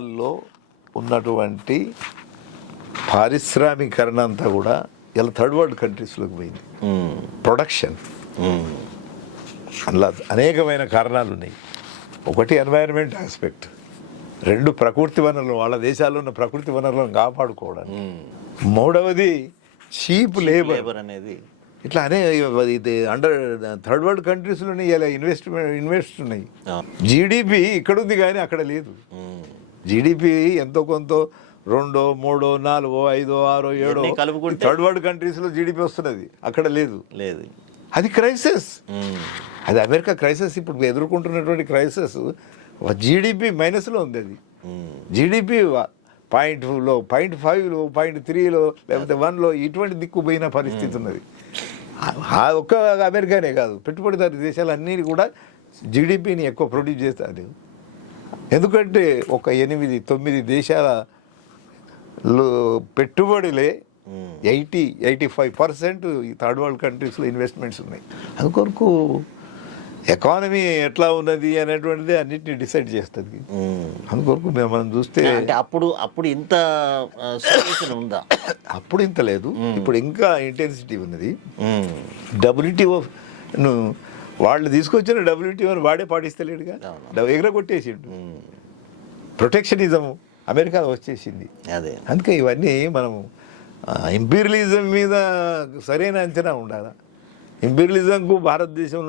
లో ఉన్నటువంటి పారిశ్రామికరణ అంతా కూడా ఇలా థర్డ్ వరల్డ్ కంట్రీస్లోకి పోయింది. ప్రొడక్షన్ అందులో అనేకమైన కారణాలు ఉన్నాయి. ఒకటి ఎన్వైరన్మెంట్ ఆస్పెక్ట్, రెండు ప్రకృతి వనరులు, వాళ్ళ దేశాల్లో ఉన్న ప్రకృతి వనరులను కాపాడుకోవడం, మూడవది చీప్ లేబర్ అనేది. ఇట్లా ఇది అండర్ థర్డ్ వరల్డ్ కంట్రీస్లోనే ఇలా ఇన్వెస్ట్ ఉన్నాయి. జీడిపి ఇక్కడ ఉంది కానీ అక్కడ లేదు. జీడిపి ఎంతో కొంత 2, 3, 4, 5, 6, 7 థర్డ్ వరల్డ్ కంట్రీస్లో జీడిపి వస్తున్నది, అక్కడ లేదు. అది క్రైసిస్. అది అమెరికా క్రైసిస్. ఇప్పుడు ఎదుర్కొంటున్నటువంటి క్రైసిస్ జీడిపి మైనస్లో ఉంది. అది జీడిపి 0.2లో, 0.5లో, 0.3లో, లేకపోతే 1లో ఇటువంటి దిక్కుపోయిన పరిస్థితి ఉన్నది. ఒక్క అమెరికానే కాదు, పెట్టుబడిదారు దేశాలన్నీ కూడా జీడిపిని ఎక్కువ ప్రొడ్యూస్ చేస్తారు. ఎందుకంటే ఒక 8-9 దేశాల పెట్టుబడులే 80-85% ఈ థర్డ్ వరల్డ్ కంట్రీస్లో ఇన్వెస్ట్మెంట్స్ ఉన్నాయి. అందుకొరకు ఎకానమీ ఎట్లా ఉన్నది అనేటువంటిది అన్నిటిని డిసైడ్ చేస్తుంది. అందుకొరకు మనం చూస్తే అప్పుడు ఇంత సిచ్యువేషన్ ఉందా? అప్పుడు ఇంత లేదు, ఇప్పుడు ఇంకా ఇంటెన్సిటీ ఉన్నది. WTO వాళ్ళు తీసుకొచ్చిన WTOని వాడే పాటిస్తలేడుగా, ఎగరగొట్టేసిండు. ప్రొటెక్షనిజం అమెరికా వచ్చేసింది. అందుకే ఇవన్నీ మనం ఇంపీరియలిజం మీద సరైన అంచనా ఉండాలి. ఇంపీరియలిజంకు భారతదేశంలో